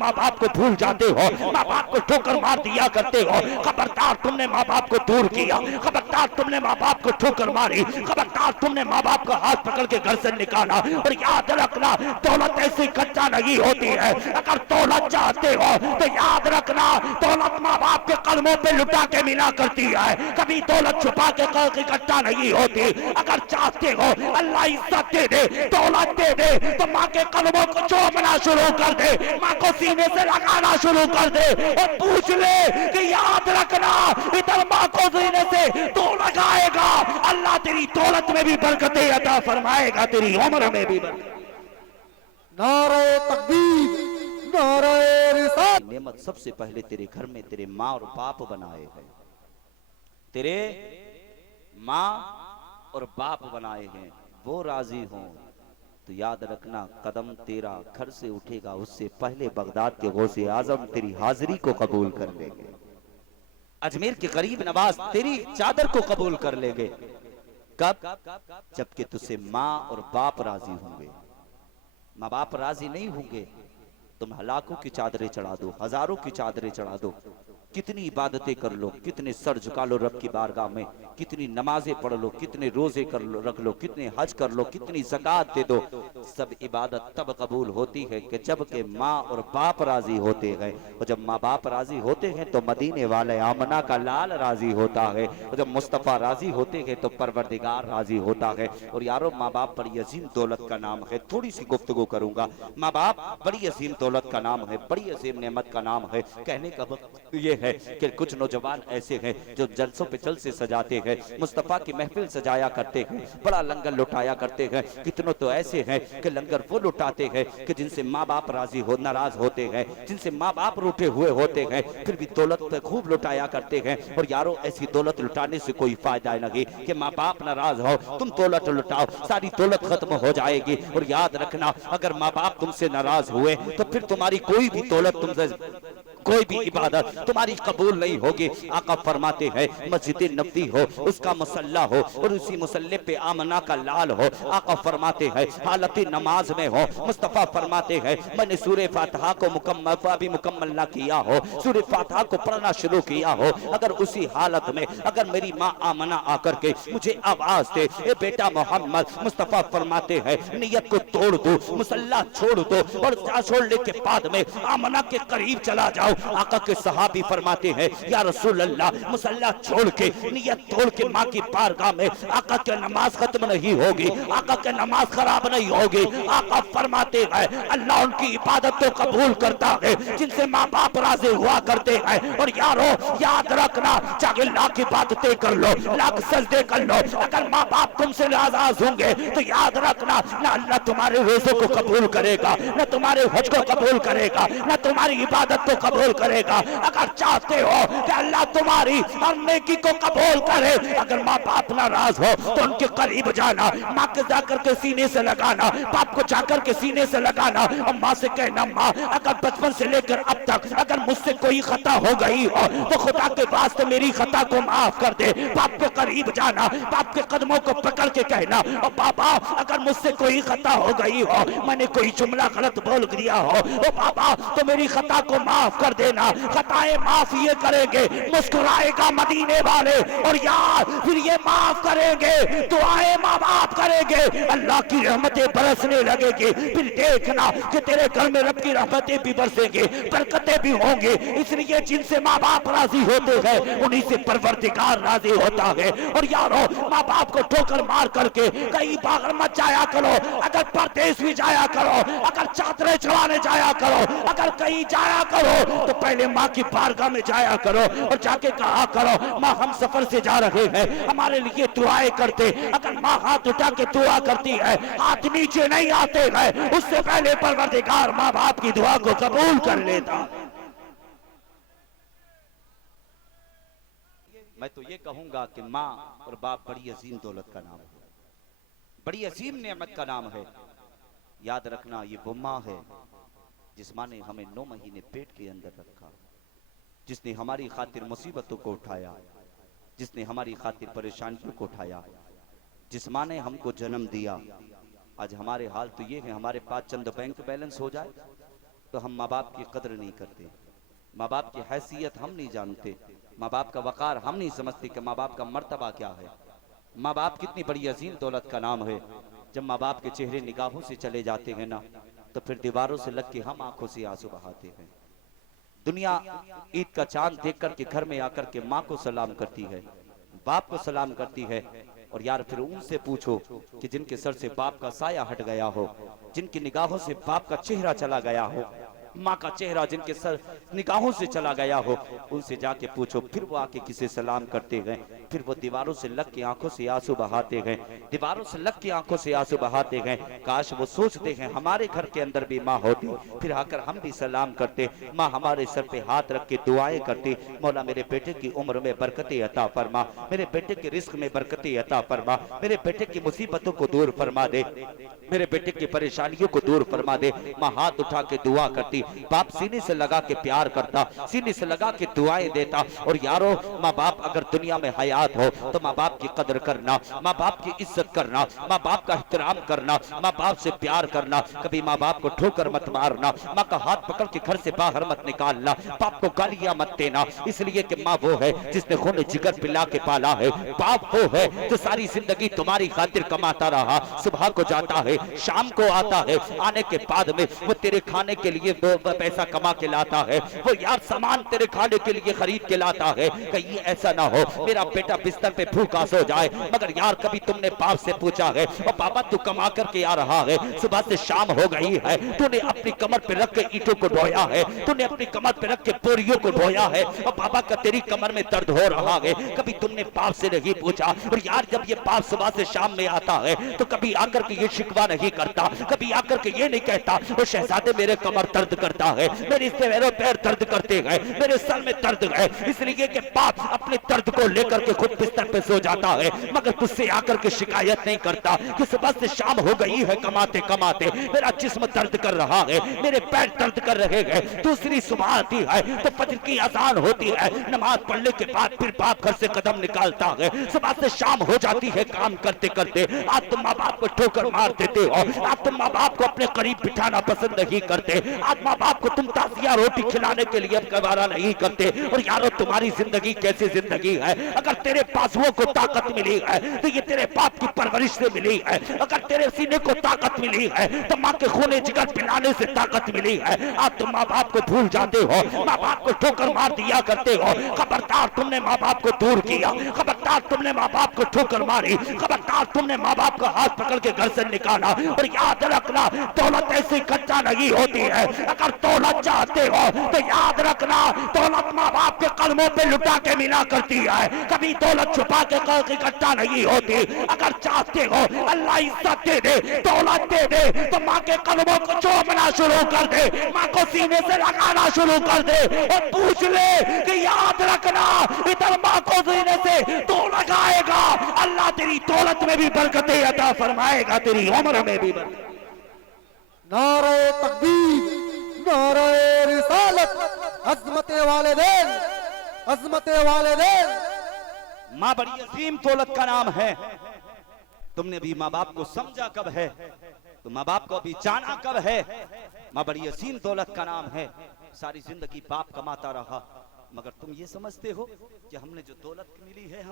माँ बाप को भूल जाते हो, माँ बाप को ठोकर मार दिया करते हो। खबरदार, तुमने माँ बाप को दूर किया, खबरदार तुमने माँ बाप को ठोकर मारी, खबरदार तुमने माँ बाप का हाथ पकड़ के घर से निकाला। और याद रखना, दौलत ऐसी इकट्ठा नहीं होती है। अगर दौलत चाहते हो तो याद रखना, दौलत माँ बाप के कदमों पे लुटा के मिला करती है, कभी दौलत छुपा के इकट्ठा नहीं होती। अगर चाहते हो अल्लाह इज्जत दे दे, दौलत दे दे, तो माँ के कदमों को चूमना शुरू कर दे, माँ को सीने से लगाना शुरू कर दे और पूछ ले कि याद रखना, इधर माँ को सीने से तो लगाएगा, अल्लाह तेरी दौलत में भी बरकतें अता फरमाएगा, तेरी उम्र में भी बरकत। नारे तकबीर, नारे रिसालत। नेमत सबसे पहले तेरे घर में तेरे माँ और बाप बनाए हैं, तेरे माँ और बाप बनाए हैं, वो राजी हों तो याद रखना, कदम तेरा घर से उठेगा उससे पहले बगदाद के गौसे आजम तेरी हाजिरी को कबूल कर लेंगे, अजमेर के गरीब नवाज तेरी चादर को कबूल कर लेंगे। कब? जबकि तुझसे माँ और बाप राजी होंगे। माँ बाप राजी नहीं होंगे, तुम लाखों की चादरें चढ़ा दो, हजारों की चादरें चढ़ा दो, कितनी इबादतें कर लो, कितने सर झुका लो रब की बारगाह में, कितनी नमाजें पढ़ लो, कितने रोजे कर लो रख लो, कितने हज कर लो, कितनी ज़कात दे दो, सब इबादत तब कबूल होती है कि जब के माँ और बाप राजी होते हैं। और जब माँ बाप राजी होते हैं तो मदीने वाले आमना का लाल राजी होता है, और जब मुस्तफ़ा राजी होते हैं तो परवरदिगार राजी होता है। और यारो, माँ बाप बड़ी अजीम दौलत का नाम है, थोड़ी सी गुफ्तगू करूंगा। माँ बाप बड़ी अजीम दौलत का नाम है, बड़ी अजीम नेमत का नाम है। कहने का वक्त ये है कि कुछ नौजवान ऐसे हैं जो जलसों पे जलसे सजाते हैं, मुस्तफ़ा की महफिल सजाया करते हैं, बड़ा लंगर लुटाया करते हैं। कितनों तो ऐसे हैं कि लंगर वो लुटाते हैं कि जिनसे माँ बाप राजी हो नाराज होते हैं, जिनसे माँ बाप रूठे हुए होते हैं, फिर भी दौलत पे खूब लुटाया करते हैं। और यारो, ऐसी दौलत लुटाने से कोई फायदा नहीं कि माँ बाप नाराज हो, तुम दौलत लुटाओ, सारी दौलत खत्म हो जाएगी। और याद रखना, अगर माँ बाप तुमसे नाराज हुए तो फिर तुम्हारी कोई भी दौलत, तुमसे कोई भी इबादत तुम्हारी कबूल नहीं होगी। आका फरमाते हैं, मस्जिद नबवी हो, उसका मुसल्ला हो और उसी मुसल्ले पे आमना का लाल हो। आका फरमाते हैं, हालत नमाज में हो, मुस्तफ़ा फरमाते हैं, मैंने सूरह फातिहा को मुकम्मल ना किया हो, सूरह फातिहा को पढ़ना शुरू किया हो, अगर उसी हालत में अगर मेरी माँ आमना आकर के मुझे आवाज दे, ए बेटा मोहम्मद, मुस्तफ़ा फरमाते हैं, नियत को तोड़ दो, मुसल्ला छोड़ दो और छोड़ने के बाद में आमना के करीब चला जाओ। आका के सहाबी फरमाते हैं, या रसूल अल्लाह, मुसल्ला छोड़ के, नियत तोड़ के माँ की बारगाह में आका के नमाज खत्म नहीं होगी, आका के नमाज खराब नहीं होगी। आका फरमाते हैं, अल्लाह उनकी इबादत तो कबूल करता है जिनसे माँ बाप राजी हुआ करते हैं। और यारो, याद रखना, चाहे लाख इबादतें कर लो, लाख सजदे कर लो, अगर माँ बाप तुमसे नाराज होंगे तो याद रखना, ना अल्लाह तुम्हारे रोज़ों को कबूल करेगा, ना तुम्हारे हज को कबूल करेगा, ना तुम्हारी इबादत को कबूल करेगा। अगर चाहते हो कि अल्लाह तुम्हारी हर नेकी को कबूल करे, अगर माँ बाप नाराज हो तो उनके करीब जाना, माँ के जाकर के सीने से लगाना, बाप को जाकर के सीने से लगाना और माँ से कहना, माँ अगर बचपन से लेकर अब तक अगर मुझसे कोई खता हो गई हो तो खुदा के वास्ते मेरी खता को माफ कर दे। बाप के करीब जाना, बाप के कदमों को पकड़ के कहना, और बाबा अगर मुझसे कोई खता हो गई हो, मैंने कोई जुमला गलत बोल दिया हो, ओ बाबा तो मेरी खता को माफ कर देना। खताएं माफ ये करेंगे, मुस्कुराएगा मदीने वाले, और यार फिर ये माफ करेंगे, दुआएं माँ बाप करेंगे, अल्लाह की रहमतें बरसने लगेगी। फिर देखना कि तेरे घर में रब की रहमतें भी बरसेंगी, बरकतें भी होंगी। इसलिए जिनसे माँ बाप राजी होते हैं उन्हीं से परवरदिगार राजी होता है। और यारो, माँ बाप को ठोकर मार करके कहीं बाहर मत जाया करो, अगर परदेश भी जाया करो, अगर चादरें चढ़ाने जाया करो, अगर कहीं जाया करो तो पहले माँ की बारगाह में जाया करो और जाके कहा करो, माँ हम सफर से जा रहे हैं, हमारे लिए दुआएं करते। अगर माँ हाथ उठा के दुआ करती है, हाथ नीचे नहीं आते हैं, उससे पहले परवरदिगार माँ बाप की दुआ को कबूल कर लेता। मैं तो ये कहूंगा कि माँ और बाप बड़ी अजीम दौलत का नाम है, बड़ी अजीम नेमत का नाम है। याद रखना, ये वो माँ है जिस माँ ने हमें 9 महीने पेट के अंदर रखा, जिसने हमारी खातिर मुसीबतों को उठाया, जिसने हमारी खातिर परेशानियों को उठाया, जिस माँ ने हमको जन्म दिया। आज हमारे हाल तो ये है, हमारे पास चंद बैंक बैलेंस हो जाए तो हम माँ बाप की कदर नहीं करते, माँ बाप की हैसियत हम नहीं जानते, माँ बाप का वकार हम नहीं समझते कि माँ बाप का मर्तबा क्या है। माँ बाप कितनी बड़ी अजीम दौलत का नाम है। जब माँ बाप के चेहरे निगाहों से चले जाते हैं ना, तो फिर दीवारों से लग के हम आंखों से आंसू बहाते हैं। दुनिया ईद का चांद देख कर के घर में आकर के माँ को सलाम करती है, बाप को सलाम करती है। और यार फिर उनसे पूछो कि जिनके सर से बाप का साया हट गया हो, जिनकी निगाहों से बाप का चेहरा चला गया हो, माँ का चेहरा जिनके सर निगाहों से चला गया हो, उनसे जाके पूछो फिर वो आके किसे सलाम करते हैं। फिर वो दीवारों से लग के आंखों से आंसू बहाते हैं, दीवारों से लग के आंखों से आंसू बहाते हैं। काश वो सोचते हैं हमारे घर के अंदर भी माँ होती, फिर आकर हम भी सलाम करते, माँ हमारे सर पे हाथ रख के दुआएं करती, मौला मेरे बेटे की उम्र में बरकतें अता फरमा, मेरे बेटे के रिस्क में बरकतें अता फरमा, मेरे बेटे की मुसीबतों को दूर फरमा दे, मेरे बेटे की परेशानियों को दूर फरमा दे। माँ हाथ उठा के दुआ करती, बाप सीने से लगा के प्यार करता, सीने से लगा के दुआएं देता। और यारो माँ बाप अगर दुनिया में हयात हो तो माँ बाप की कदर करना, माँ बाप की इज्जत करना, माँ बाप का एहतराम करना, माँ बाप से प्यार करना। कभी माँ बाप को ठोकर मत मारना, माँ का हाथ पकड़ के घर से बाहर मत निकालना, बाप को गालियां मत देना, इसलिए कि माँ वो है जिसने खून जिगर पिला के पाला है। बाप वो है जो सारी जिंदगी तुम्हारी खातिर कमाता रहा, सुबह को जाता है शाम को आता है, आने के बाद में वो तेरे खाने के लिए पैसा कमा के लाता है, वो यार सामान तेरे खाने के लिए खरीद के लाता है। कहीं ऐसा ना हो मेरा बेटा बिस्तर पे भूखा सो जाए, मगर यार कभी तुमने बाप से पूछा है और पापा तू कमा करके आ रहा है, सुबह से शाम हो गई है, तूने अपनी कमर पे रख के ईंटों को ढोया है, तूने अपनी कमर पे रख के बोरियों को ढोया है और पापा का तेरी कमर में दर्द हो रहा है, कभी तुमने बाप से नहीं पूछा। और यार जब ये बाप सुबह से शाम में आता है तो कभी आकर के ये शिकवा नहीं करता, कभी आकर के ये नहीं कहता वो शहजादे मेरे कमर दर्द करता है, मेरे मेरे पैर दर्द करते हैं, मेरे सर में दर्द है, इसलिए कि बाप अपने दर्द को लेकर के खुद बिस्तर पे सो जाता है, मगर तुझसे आकर के शिकायत नहीं करता कि सुबह से शाम हो गई है कमाते कमाते मेरा जिस्म दर्द कर रहा है, मेरे पैर दर्द कर रहे हैं। दूसरी सुबह आती है तो फजर की अजान होती है, नमाज पढ़ने के बाद फिर बाप घर से कदम निकालता है, सुबह से शाम हो जाती है काम करते करते। आज तुम माँ बाप को ठोकर मार देते हो, आज तुम माँ बाप को अपने करीब बिठाना पसंद नहीं करते, आज माँ बाप को तुम ताजिया रोटी खिलाने के लिए गवारा नहीं करते। और यारो तुम्हारी जिंदगी कैसी जिंदगी है? अगर तेरे पासुओं को ताकत मिली है तो ये तेरे बाप की परवरिश से मिली है, अगर तेरे सीने को ताकत मिली है तो माँ के खूने जिगर पिलाने से ताकत मिली है। आज तुम माँ बाप को भूल जाते हो, माँ बाप को ठोकर मार दिया करते हो। खबरदार तुमने माँ बाप को दूर किया, खबरदार तुमने माँ बाप को ठोकर मारी, खबरदार तुमने माँ बाप का हाथ पकड़ के घर से निकाला। और याद रखना दौलत ऐसे इकट्ठा नहीं होती है, अगर दौलत चाहते हो तो याद रखना दौलत माँ बाप के कदमों पे लुटा के मिला करती है, कभी दौलत छुपा के इकट्ठा नहीं होती। अगर चाहते हो अल्लाह इज्जत दे दे, दौलत दे दे, तो माँ के कदमों को चूमना शुरू कर दे, माँ को सीने से लगाना शुरू कर दे और पूछ ले कि याद रखना इधर माँ को सीने से तो लगाएगा, अल्लाह तेरी दौलत में भी बरकतें अता फरमाएगा, तेरी उम्र में भी बरकत। नारे तकबीर, नारे रिसालत, अज़मते वालिदैन, अज़मते वालिदैन। माँ बड़ी अजीम दौलत का नाम है। तुमने भी माँ बाप को समझा कब है? तो माँ बाप को अभी जाना कब है? माँ बड़ी अजीम दौलत का नाम है। सारी जिंदगी बाप कमाता रहा, मगर तुम ये समझते हो कि हमने जो दौलत मिली है,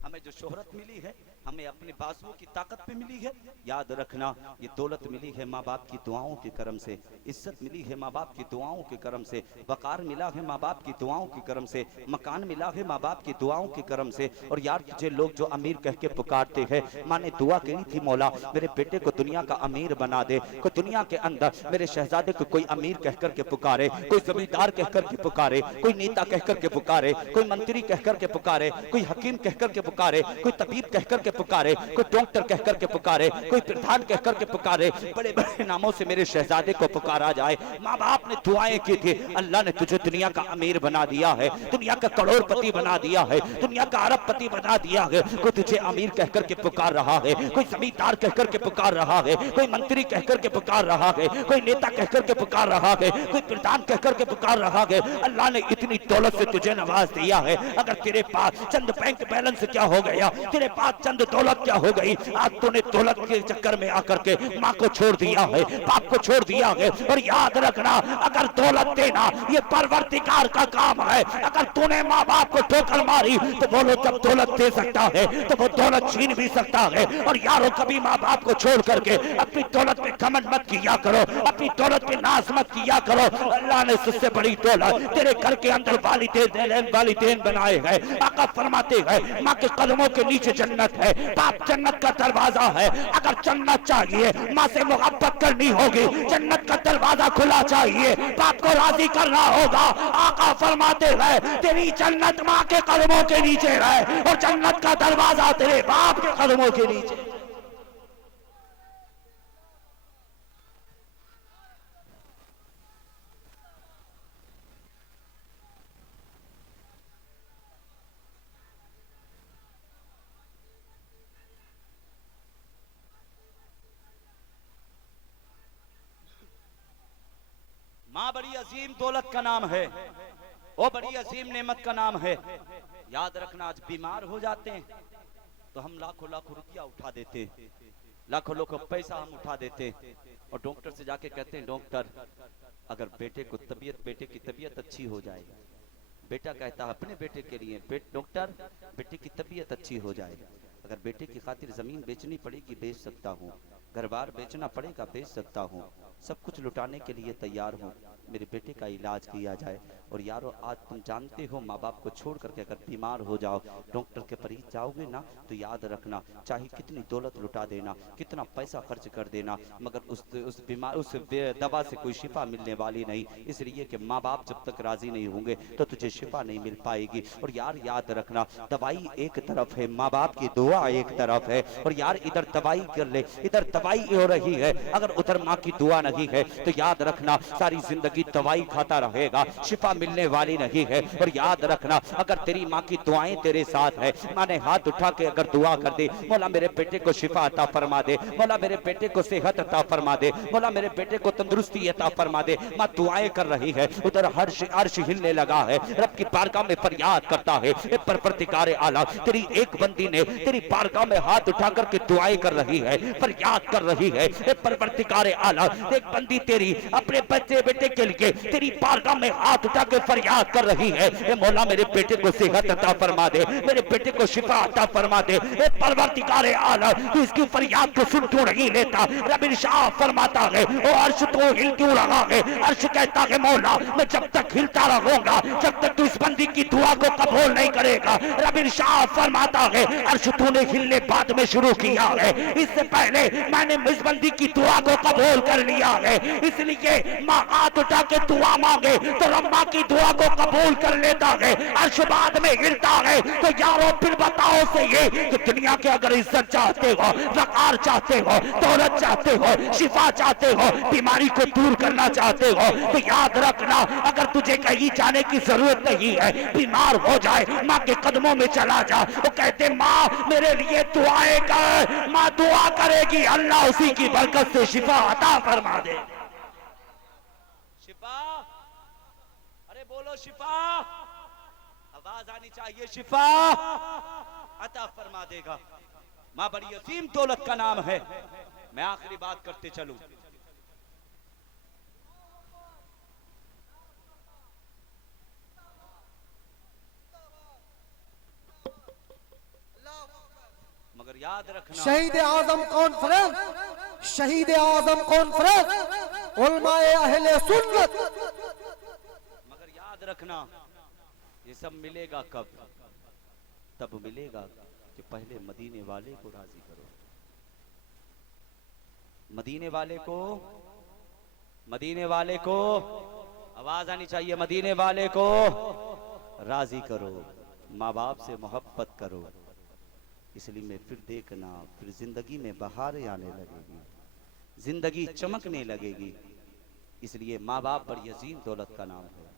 हमें जो शोहरत मिली है, हमें अपने बाजुओं की ताकत पे मिली है। याद रखना ये दौलत मिली है माँ बाप की दुआओं के करम से, इज्जत मिली है माँ बाप की दुआओं के करम से, वकार मिला है माँ बाप की दुआओं के करम से, मकान मिला है माँ बाप की दुआओं के करम से। और यार तुझे लोग जो अमीर कह के पुकारते हैं, माँ ने दुआ कही थी मौला मेरे बेटे को दुनिया का अमीर बना दे, कोई दुनिया के अंदर मेरे शहजादे को कोई अमीर कह कर के पुकारे, कोई जमींदार कह कर के पुकारे, कोई नेता कह कर के पुकारे, कोई मंत्री कह कर के पुकारे, कोई हकीम कह कर के पुकारे, कोई तबीब कह कर के पुकारे, कोई डॉक्टर कह कर के पुकारे, कोई प्रधान कह कर के पुकारे, बड़े बड़े नामों से मेरे शहजादे को पुकारा जाए। माँ बाप ने दुआएं की थी, अल्लाह ने तुझे दुनिया का अमीर बना दिया है, दुनिया का करोड़पति बना दिया है, दुनिया का अरबपति बना दिया है। कोई तुझे अमीर कह कर के पुकार रहा है, कोई जमींदार कह कर के पुकार रहा है, कोई मंत्री कह कर के पुकार रहा है, कोई नेता कह कर के पुकार रहा है, कोई प्रधान कह कर के पुकार रहा है। अल्लाह ने इतनी दौलत से तुझे नवाज दिया है, अगर तेरे पास चंद बैंक बैलेंस क्या क्या हो गया, तेरे पास चंद दौलत क्या हो गई। आज तूने दौलत के चक्कर में आकर के माँ को छोड़ दिया है, बाप को छोड़ दिया है। और याद रखना, अगर दौलत देना ये परवरदिगार का काम है। अगर तूने माँ बाप को ठोकर मारी तो बोलो जब दौलत दे सकता है तो वो दौलत छीन भी सकता है। और यारों कभी माँ बाप को छोड़ करके अपनी दौलत पे घमंड मत किया करो, अपनी दौलत पे नाज मत किया करो। अल्लाह ने सबसे बड़ी दौलत तेरे घर के अंदर वालिदैन बनाए हैं। आका फरमाते हैं माँ के कदमों के नीचे जन्नत है, बाप जन्नत का दरवाजा है। अगर जन्नत चाहिए माँ से मोहब्बत करनी होगी, जन्नत का दरवाजा खुला चाहिए, बाप को राजी करना होगा। आका फरमाते हैं तेरी जन्नत माँ के कदमों के नीचे है और जन्नत का दरवाजा तेरे बाप के कदमों के नीचे। माँ बड़ी अजीम दौलत का नाम है, वो बड़ी अजीम नेमत का नाम है। याद रखना, आज बीमार हो जाते हैं तो हम लाखों लाखों रुपया उठा देते, लाखों लाखों पैसा हम उठा देते और डॉक्टर से जाके कहते हैं डॉक्टर अगर बेटे की तबीयत अच्छी हो जाए। बेटा कहता है अपने बेटे के लिए डॉक्टर बेटे की तबीयत अच्छी हो जाए, अगर बेटे की खातिर जमीन बेचनी पड़ेगी बेच सकता हूँ, घर बार बेचना पड़ेगा बेच सकता हूँ, सब कुछ लुटाने के लिए तैयार हूँ, मेरे बेटे का इलाज किया जाए। और यारो आज तुम जानते हो माँ बाप को छोड़ करके अगर बीमार हो जाओ, डॉक्टर के पास जाओगे ना तो याद रखना चाहे कितनी दौलत लुटा देना, कितना पैसा खर्च कर देना, मगर उस दवा से कोई शिफा मिलने वाली नहीं। इसलिए कि माँ बाप जब तक राजी नहीं होंगे तो तुझे शिफा नहीं मिल पाएगी। और यार याद रखना, दवाई एक तरफ है, माँ बाप की दुआ एक तरफ है। और यार इधर दवाई कर ले, इधर दवाई हो रही है, अगर उधर माँ की दुआ नहीं है तो याद रखना सारी जिंदगी दवाई खाता रहेगा, शिफा मिलने वाली नहीं है। और याद रखना अगर तेरी माँ की दुआएं तेरे साथ है, माँ ने हाथ उठा के अगर दुआ कर दे मौला मेरे बेटे को शिफा अता फरमा दे, मौला मेरे बेटे को सेहत अता फरमा दे, मौला मेरे बेटे को तंदुरुस्ती अता फरमा दे, माँ दुआएं कर रही है, उधर अर्श हिलने लगा है, रब की बारगाह में फरियाद करता है। परवरदिगार आला तेरी एक बंदी ने तेरी बारगाह में हाथ उठा करके दुआएं कर रही है, फरियाद कर रही है। परवरदिगार आला एक बंदी तेरी अपने बच्चे बेटे के लिए तेरी बारगाह में हाथ उठा के फरियाद कर रही है, ए मौला मेरे बेटे को सेहत अता फरमा दे, मेरे बेटे को शिफा अता फरमा दे। ए परवरदिगार आला तू इसकी फरियाद को सुन क्यों नहीं लेता? रब इरशाद फरमाता है ओ अर्श तो हिल क्यों रहा है? अर्श कहता है मौला मैं जब तक हिलता रहूंगा जब तक तू इस बंदी की दुआ को कबूल नहीं करेगा। रब इरशाद फरमाता है अर्श तूने हिलने बाद में शुरू किया है, इससे पहले मैंने इस बंदी की दुआ को कबूल कर लिया है। इसलिए माँ हाथ उठा के दुआ मांगे तो रब्बा की दुआ को कबूल कर लेता है, अर्श बाद में हिलता है। तो यारों फिर बताओ से ये कि दुनिया के अगर इज्जत चाहते हो, वकार चाहते हो, दौलत चाहते हो, शिफा चाहते हो, बीमारी को दूर करना चाहते हो तो याद रखना अगर तुझे कहीं जाने की जरूरत नहीं है, बीमार हो जाए माँ के कदमों में चला जा, वो कहते माँ मेरे लिए दुआएं कर, माँ दुआ करेगी, अल्लाह उसी की बरकत से शिफा अता फरमा दे। शिफा, अरे बोलो शिफा, आवाज आनी चाहिए, शिफा अता फरमा देगा। माँ बड़ी अजीम दौलत का नाम है। मैं आखिरी बात करते चलूं, मगर याद रखना शहीद आजम कॉन्फ्रेंस, शहीद आजम कॉन्फ्रेंस उलमाए अहले सुन्नत, मगर याद रखना ये सब मिलेगा कब? तब मिलेगा कि पहले मदीने वाले को राजी करो, मदीने वाले को आवाज आनी चाहिए, मदीने वाले को राजी करो, माँ बाप से मोहब्बत करो। इसलिए मैं फिर देखना फिर जिंदगी में बहारें आने लगेगी, जिंदगी चमकने लगेगी। इसलिए माँ बाप बड़ी अजीम दौलत का नाम है।